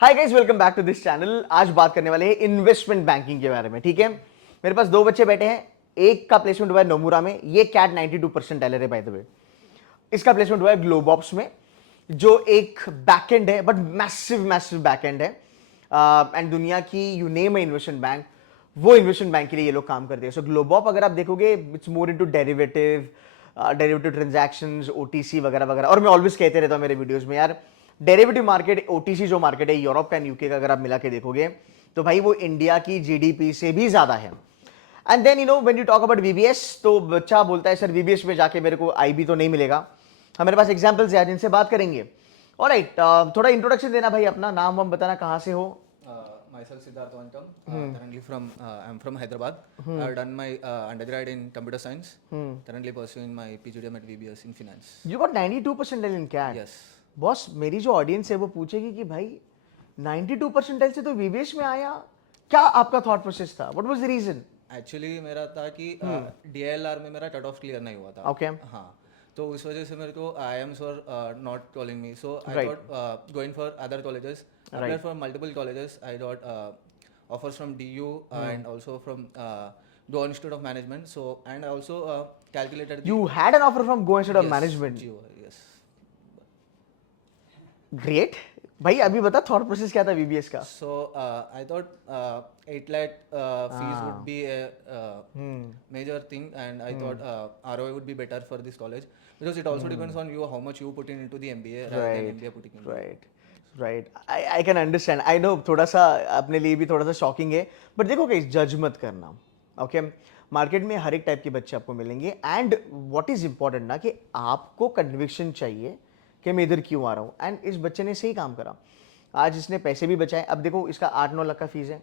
Hi guys, welcome back to this channel. आज बात करने वाले हैं इन्वेस्टमेंट बैंकिंग के बारे में। ठीक है, मेरे पास दो बच्चे बैठे हैं। एक का प्लेसमेंट हुआ है नोमुरा में, ये कैट 92% है बाय द वे। इसका प्लेसमेंट हुआ है ग्लोबॉप्स में, जो एक बैकएंड है, बट मैसिव मैसिव बैकएंड है। एंड दुनिया की you name a investment bank, वो इन्वेस्टमेंट बैंक के लिए ये लोग काम करते हैं। सो ग्लोबॉप अगर आप देखोगे, it's more into derivative transactions, OTC वगैरह वगैरह। और मैं ऑलवेज कहते रहता हूँ मेरे वीडियोस में, यार डेरिवेटिव मार्केट, ओटीसी जो मार्केट है यूरोप का एंड यूके का, अगर आप मिला के देखोगे तो भाई वो इंडिया की जीडीपी से भी ज्यादा है। And then when you talk about VBS, तो बच्चा बोलता है सर वीबीएस में जाके मेरे को आईबी तो नहीं मिलेगा। हमारे पास एग्जाम्पल्स हैं जिनसे बात करेंगे। ऑलराइट, थोड़ा इंट्रोडक्शन देना भाई, अपना नाम वाम बताना, कहाँ से हो। Myself Siddharth Vantam. Currently I'm from Hyderabad. I've done my undergrad in computer science. Currently pursuing my PGDM at VBS in finance. You got 92% in CAT. Yes. Boss, मेरी जो ऑडियंस है वो पूछेगी कि भाई 92% से तो वीबीएस में आया, क्या आपका थॉट प्रोसेस था? What was the reason? Actually मेरा था कि DLR में मेरा कट ऑफ क्लियर नहीं हुआ था. Okay. हाँ, तो उस वजह से मेरे को IIMs were not calling me, so I thought going for other colleges. Applied for multiple colleges. I got offers from DU and also from Goa Institute of Management. So and I also calculated. You had an offer from Goa Institute of Management. Yes. Great भाई, अभी बता thought process क्या था वीबीएस का? So I thought 8 lakh fees would be a major thing, and I thought ROI would be better for this college because it also depends on you how much you put in into the MBA rather than MBA putting in. Right, I can understand. I know थोड़ा सा अपने लिए भी थोड़ा सा शॉकिंग है, बट देखो गाइस, जज मत करना। ओके, मार्केट में हर एक टाइप के बच्चे आपको मिलेंगे, एंड व्हाट इज इंपॉर्टेंट ना कि आपको कन्विक्शन चाहिए कि मैं इधर क्यों आ रहा हूँ। एंड इस बच्चे ने सही काम करा, आज इसने पैसे भी बचाए। अब देखो, इसका 8-9 लाख का फीस है,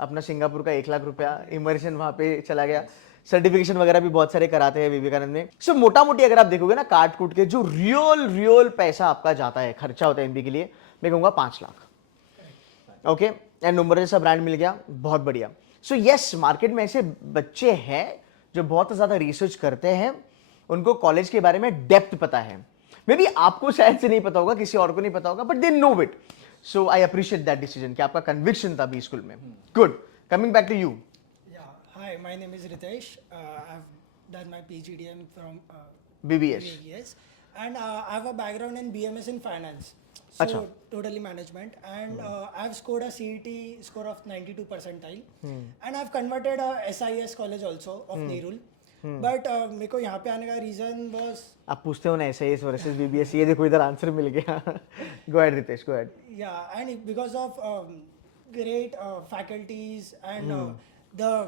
अपना सिंगापुर का 1 लाख रुपया इमर्शन वहाँ पे चला गया। सर्टिफिकेशन वगैरह भी बहुत सारे कराते हैं विवेकानंद में। सो मोटा मोटी अगर आप देखोगे ना, काट कूट के जो रियल पैसा आपका जाता है, खर्चा होता है एमबी के लिए, मैं कहूँगा 5 लाख। ओके, एंड नंबर जैसा ब्रांड मिल गया, बहुत बढ़िया। सो यस, मार्केट में ऐसे बच्चे हैं जो बहुत ज़्यादा रिसर्च करते हैं, उनको कॉलेज के बारे में डेप्थ पता है। मे बी आपको शायद से नहीं पता होगा, किसी और को नहीं पता होगा, but they know it. So I appreciate that decision कि आपका कन्विक्शन था बी स्कूल में। Good, coming back to you. Hi, my name is Ritesh. I've done my PGDM from BBS. BBS, and I have a background in BMS in finance. So Acha. totally management, and I've scored a CET score of 92 percentile, and I've converted a SIS college also of Nerul. But मेरे को यहाँ पे आने का reason was आप पूछते हो ना SIS वर्सेस BBS, ये देखो इधर आंसर मिल गया। Go ahead Ritesh, go ahead. and because of great faculties and the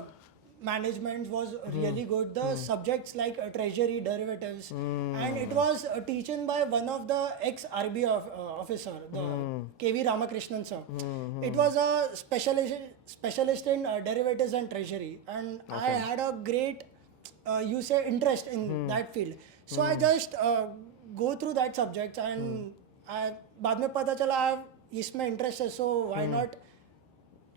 management was really good. The subjects like treasury, derivatives, and it was teaching by one of the ex-RB officer, the KV Ramakrishnan sir. It was a specialist in derivatives and treasury, and I had a great interest in that field. So I just go through that subjects, and बाद में पता चला इसमें इंटरेस्ट है, so why not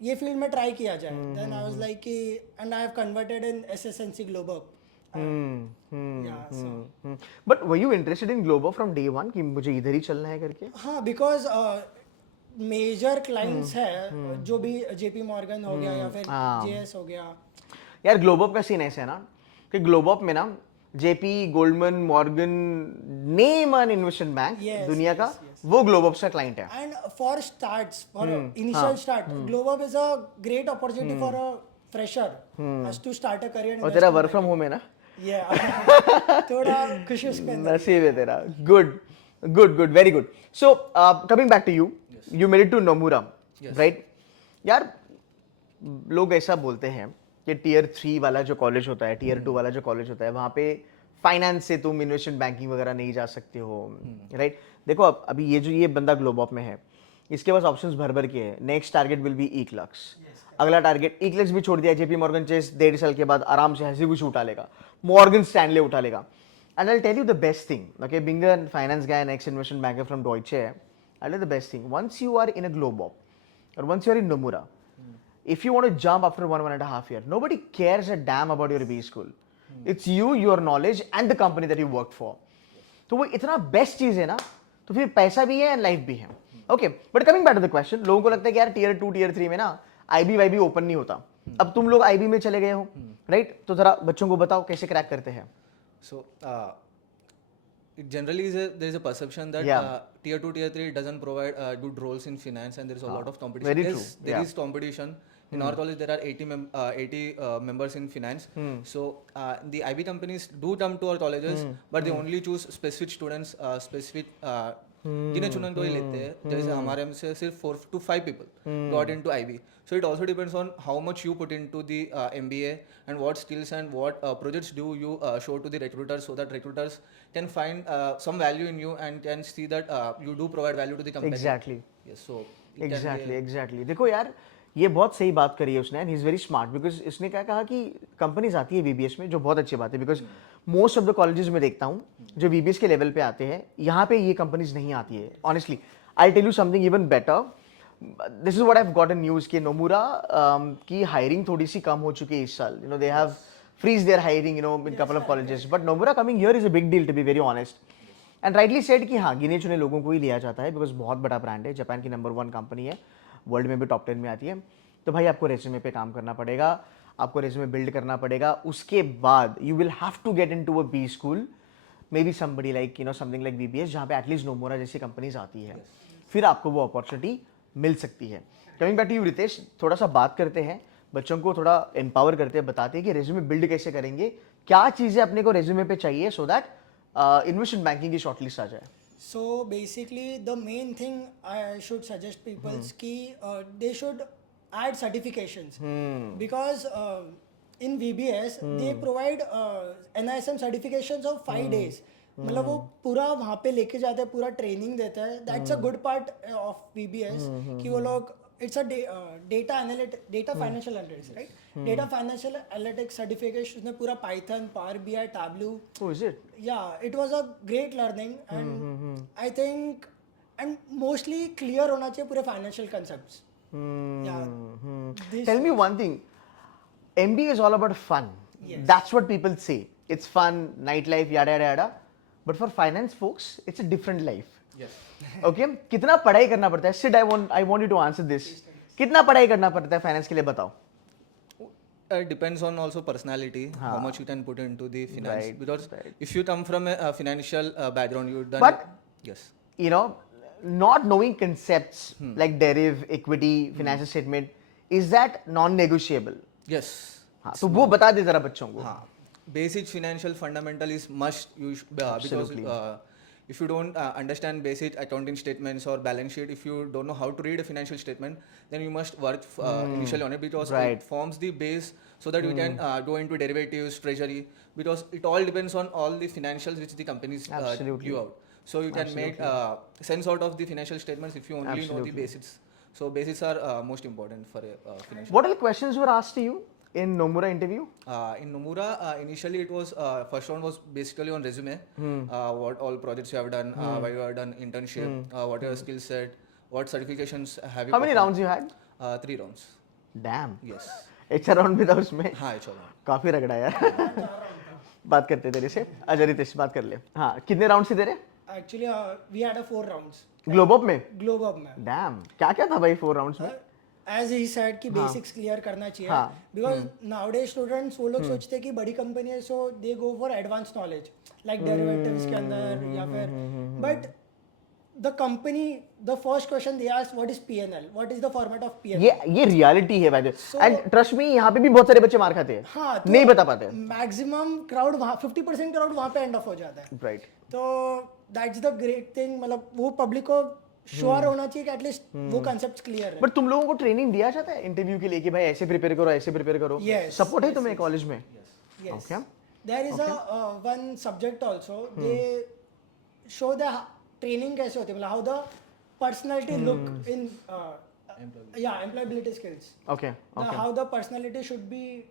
ये field में try किया जाए। देन आई वाज लाइक कि and I have converted in SSNC global. But were you interested in global from day one कि मुझे इधर ही चलना है करके? हाँ, बिकॉज मेजर क्लाइंट्स है जो भी जेपी मॉर्गन हो गया या फिर जेएस हो गया। यार ग्लोबल का सीन ऐसा है ना कि ग्लोबल में ना JP, Goldman, Morgan, name an investment bank दुनिया का, वो ग्लोबल का क्लाइंट है। And for starts, for initial start, global is a great opportunity for a fresher as to start a career. और तेरा वर्क फ्रॉम होम है ना? थोड़ा खुशी नसीब है तेरा। Good good good, very good. So coming back to you, you made it to Nomura, right? यार लोग ऐसा बोलते हैं कि टियर 3 वाला जो कॉलेज होता है, टियर 2 वाला जो कॉलेज होता है, वहाँ पे फाइनेंस से तुम इन्वेस्टमेंट बैंकिंग वगैरह नहीं जा सकते हो, राइट? देखो अभी ये बंदा ग्लोबॉप में है, इसके पास ऑप्शंस भर भर के है। नेक्स्ट टारगेट विल बी इक्लक्स, अगला टारगेट इक्लक्स भी छोड़ दिया, जेपी मॉर्गन चेस 1.5 साल के बाद आराम से हंसी कुछ उठा लेगा, मॉर्गन स्टैनले उठा लेगा। And I tell you the best thing, okay, being a finance guy, next investment banker from Deutsche, I tell the best thing, once you are in a Globop or once you are in Nomura, if you want to jump after 1.5 years, nobody cares a damn about your B school. It's you, your knowledge and the company that you worked for. तो वो इतना बेस्ट चीज है ना, तो फिर पैसा भी है एंड लाइफ भी है। Okay, but coming back to the question, लोगों को लगता है कि यार टियर 2 टियर 3 में ना आईबी वाईबी ओपन नहीं होता। अब तुम लोग आईबी में चले गए हो, राइट? तो जरा बच्चों को बताओ कैसे क्रैक करते हैं। So it generally there is a perception that Yeah. tier 2 tier 3 doesn't provide good roles in finance, and there is a lot of competition. Very Yes, true. there Yeah. is competition. In our college there are 80 members in finance. So the IB companies do come to our colleges, but they only choose specific students, specific गिने चुने तो ही लेते हैं। जैसे हमारे में से सिर्फ 4 to 5 people got into IB. So it also depends on how much you put into the MBA and what skills and what projects do you show to the recruiters, so that recruiters can find some value in you and can see that you do provide value to the company. Exactly Yes, so it can be exactly exactly. देखो यार, ये बहुत सही बात करी है उसने, and he is very smart, because इसने क्या कहा कि कंपनीज आती है बीबीएस में, जो बहुत अच्छी बात है, because most of the colleges में देखता हूँ जो बीबीएस के लेवल पे आते हैं, यहाँ पे ये कंपनीज नहीं आती है। Honestly I tell you something even better, this is what I have gotten news कि नोमुरा की हायरिंग थोड़ी सी कम हो चुकी है इस साल। You know they have freeze their hiring, you know, in couple of colleges, but Nomura coming here is a big deal, to be very honest. And rightly said कि हाँ, गिने चुने लोगों को ही लिया जाता है, बिकॉज बहुत बड़ा ब्रांड है, जापान की नंबर 1 कंपनी है, वर्ल्ड में भी टॉप 10 में आती है। तो भाई आपको रेज्यूमे पे काम करना पड़ेगा, आपको रेज्यूमे बिल्ड करना पड़ेगा, उसके बाद you will have to get into a B school, maybe somebody like you know something like BBS, जहाँ पे एटलीस्ट नोमुरा जैसी कंपनीज आती है, फिर आपको वो अपॉर्चुनिटी मिल सकती है। Coming back to you Ritesh, थोड़ा सा बात करते हैं, बच्चों को थोड़ा एम्पावर करते हैं, बताते हैं कि रेज्यूमे बिल्ड कैसे करेंगे, क्या चीज़ें अपने को रेज्यूमे पे चाहिए, सो दैट इन्वेस्टमेंट बैंकिंग की शॉर्टलिस्ट आ जाए। So basically, the main thing I should suggest people is कि they should add certifications because in VBS they provide NISM certifications of 5 days. मतलब वो पूरा वहाँ पे लेके जाते हैं, पूरा ट्रेनिंग देते हैं। That's a good part of VBS कि वो लोग it's a data financial analytics, right? Data financial analytics certification उसने पूरा Python, power BI, tableau. Oh, is it? Yeah, it was a great learning and I think and mostly clear होना चाहिए पूरे financial concepts. Yeah. This Tell me one thing, MBA is all about fun. Yes. That's what people say. It's fun, nightlife, yada yada yada. But for finance folks, it's a different life. yes. Okay? कितना पढ़ाई करना पड़ता है? Sid, I want you to answer this. कितना पढ़ाई करना पड़ता है फाइनेंस के लिए, बताओ। It depends on also personality, how much you can put into the finance. Right, Because right. if you come from a financial background, you've done. But- yes, You know, not knowing concepts like deriv, equity, financial statement, is that non-negotiable? yes. हाँ, तो वो बता दे जरा बच्चों को। हाँ, basic financial fundamental is must because Absolutely. if you don't understand basic accounting statements or balance sheet, if you don't know how to read a financial statement, then you must work initially on it because Right. it forms the base so that you can go into derivatives, treasury, because it all depends on all the financials which the companies Absolutely. give out. So you can make sense out of the financial statements if you only know the Absolutely. basics. So basics are most important for a financial. What are the questions were asked to you in Nomura interview? In Nomura, initially it was first round was basically on resume, what all projects you have done, why you have done internship, what are your skill set, what certifications have you. How many rounds you had? 3 rounds. Damn. Yes. HR round भी था उसमें। हाँ, it's all round. काफी रगड़ा यार। बात करते तेरे से। अच्छा रितेश बात कर ले। हाँ, कितने राउंड से तेरे? actually we had a 4 rounds. Globe up में? Globe Up में. Damn. क्या क्या था भाई 4 राउंड्स में? As he said कि basics clear करना चाहिए. हाँ. Because nowadays students वो लोग सोचते हैं कि बड़ी कंपनी है so they go for advanced knowledge like derivatives के अंदर या फिर but the company the first question they ask what is PNL, what is the format of PNL. ये रियलिटी है भाई। एंड ट्रस्ट मी, यहाँ पे भी बहुत सारे बच्चे मार खाते हैं। हाँ, तो नहीं बता पाते। मैक्सिमम क्राउड वहाँ 50% क्राउड वहाँ पे एंड ऑफ हो जाता है। राइट। तो दैट्स द ग्रेट थिंग, मतलब वो पब्लिक को श्योर होना चाहिए कि एटलीस्ट वो कॉन्सेप्ट्स क्लियर है। बट तुम लोगों को ट्रेनिंग दिया जाता है इंटरव्यू के लिए कि भाई ऐसे प्रिपेयर करो, ऐसे प्रिपेयर करो? Yes, सपोर्ट है तुम्हें कॉलेज में? Yes. Okay. There is a one subject also. They show the training कैसे होती है, मतलब how the personality look in employability skills. Okay. Okay. How the personality should be.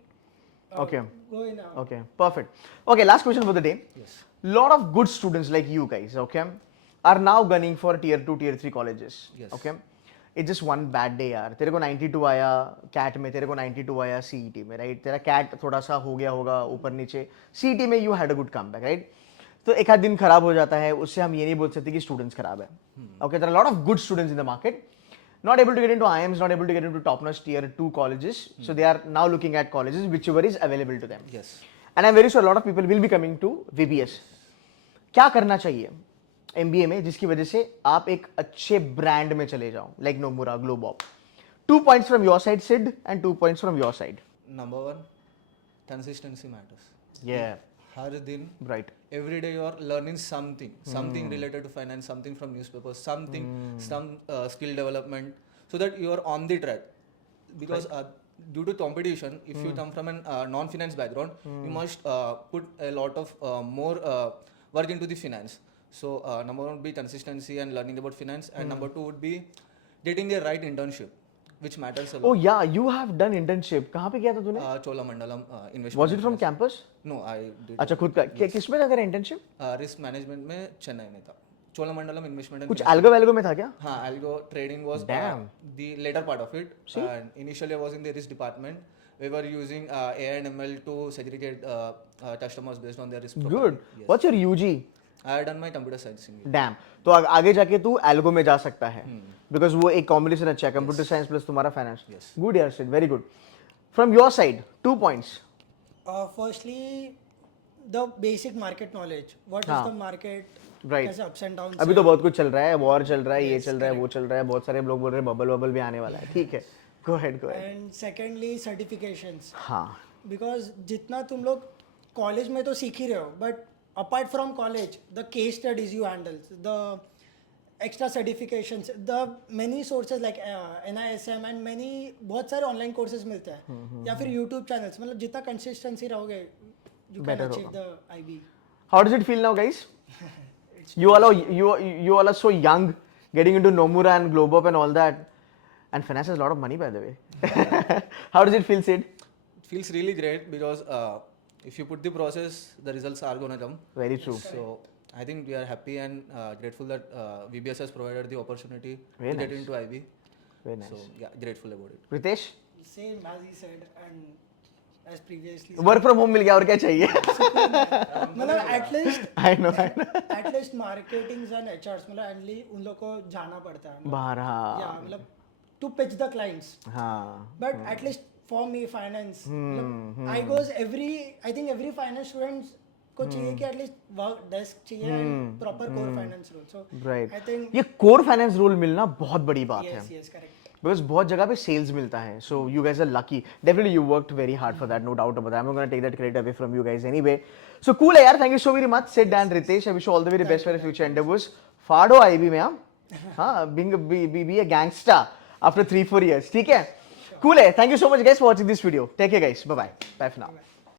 Okay. Go in. Okay, perfect. Okay, last question for the day. Yes. Lot of good students like you guys, okay, are now gunning for tier 2, tier 3 colleges. Yes. Okay. It's just one bad day यार। तेरे को 92 आया कैट में, तेरे को 92 आया सीईटी में, राइट? तेरा कैट थोड़ा सा हो गया होगा ऊपर नीचे, सीईटी में you had a good comeback, right? तो एक आध दिन खराब हो जाता है, उससे हम ये नहीं बोल सकते कि स्टूडेंट्स खराब है. Okay, there are lot of good students in the market, not able to get into IIMs, not able to get into top-notch tier 2 colleges. So they are now looking at colleges whichever is available to them. Yes. And I'm very sure a lot of people will be coming to VBS. क्या करना चाहिए MBA में जिसकी वजह से आप एक अच्छे ब्रांड में चले जाओ, like Nomura, Globop? 2 points from your side, Sid, and 2 points from your side. Number one, consistency matters. Yeah, हर दिन right. every day you are learning something related to finance, something from newspapers, some skill development, so that you are on the track. Because due to competition, if you come from a non-finance background, you must put a lot of more work into the finance. So number one would be consistency and learning about finance, and number two would be getting the right internship, which matters a lot. Oh yeah, you have done internship. कहाँ पे किया था तूने? Cholamandalam investment. Was it from campus? No, I did. अच्छा, खुद का. किस में था तेरा internship? रिस्क मैनेजमेंट में चेन्नई में था. चोलामंडलम इन्वेस्टमेंट. कुछ algo वैल्गो में था क्या? हाँ, algo trading was the later part of it. And initially I was in the risk department. We were using AI and ML to segregate customers based on their risk profile. Good. What's your UG? I had done my computer science English. Dam. तो आगे जाके तू एल्गो में जा सकता है, बिकॉज वो एक कॉम्बिनेशन अच्छा है, कंप्यूटर साइंस प्लस तुम्हारा फाइनेंस. गुड यार Sid, very good. From your side 2 points. Firstly, the basic market knowledge. What is the market? Right. कैसे ups and downs. अभी तो बहुत कुछ चल रहा है, वॉर चल रहा है, ये चल रहा है, वो चल रहा है, बहुत सारे लोग बोल रहे हैं बबल भी आने वाला है. ठीक है, गो अहेड. And secondly, certifications. हाँ, Because जितना तुम लोग कॉलेज में तो सीख ही रहे हो, but apart from college, the case studies you handle, the extra certifications, the many sources like NISM and many बहुत सारे online courses मिलते हैं, या फिर YouTube channels. मतलब जितना consistency रहोगे, you can achieve the IB. how does it feel now, guys? You all are so young, getting into Nomura and Globop and all that, and finance has a lot of money, by the way. How does it feel, Sid? It feels really great because if you put the process, the results are gonna come. Very true. So I think we are happy and grateful that VBS has provided the opportunity Very to get nice. into IB. Very nice. So yeah, grateful about it. Ritesh, Same as he said and as previously. Work from home मिल गया, और क्या चाहिए? मतलब at least I know. At least marketings and HRs मतलब एटली उन लोग को जाना पड़ता है. बाहर, या हाँ मतलब टू पिच द क्लाइंट्स. हाँ. But at least for me finance I goes I think every finance students को चाहिए कि एटलीस्ट वर्क डेस्क चाहिए and proper core finance role. So right. I think ये कोर फाइनेंस रोल मिलना बहुत बड़ी बात है, यस करेक्ट. बिकॉज बहुत जगह पे सेल्स मिलता है. So you guys are lucky. Definitely you worked very hard for that, no doubt about that. I am gonna take that credit away from you guys anyway. So cool है यार, thank you so very much Sid and Ritesh. I wish you all the very best for future endeavours. फाड़ो IB में. हाँ, be a gangster after 3-4 years. ठीक है, cool है. Thank you so much guys for watching this video. Take care guys, bye bye. Bye for now.